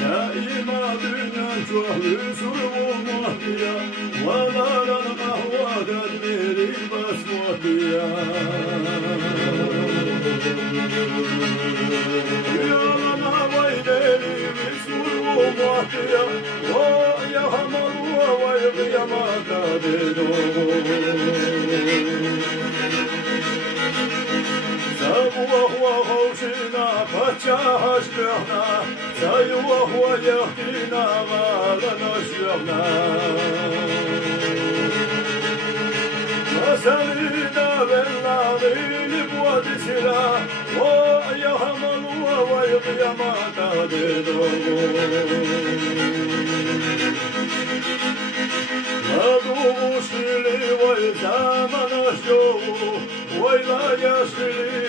دائما dünya çok üzül olmadıya Valaran ahvadan beri basmadıya Yalana vaydeli visul olmadıya Vaya hamalu vay kıyamata dedo Sabuah hoşina paça haşkına Sayuah yahtina varana şyahna Masalina vellavili buadisira Vaya hamalu vay kıyamata dedo Naduvuşili vay zamana şovu Vay la yaşili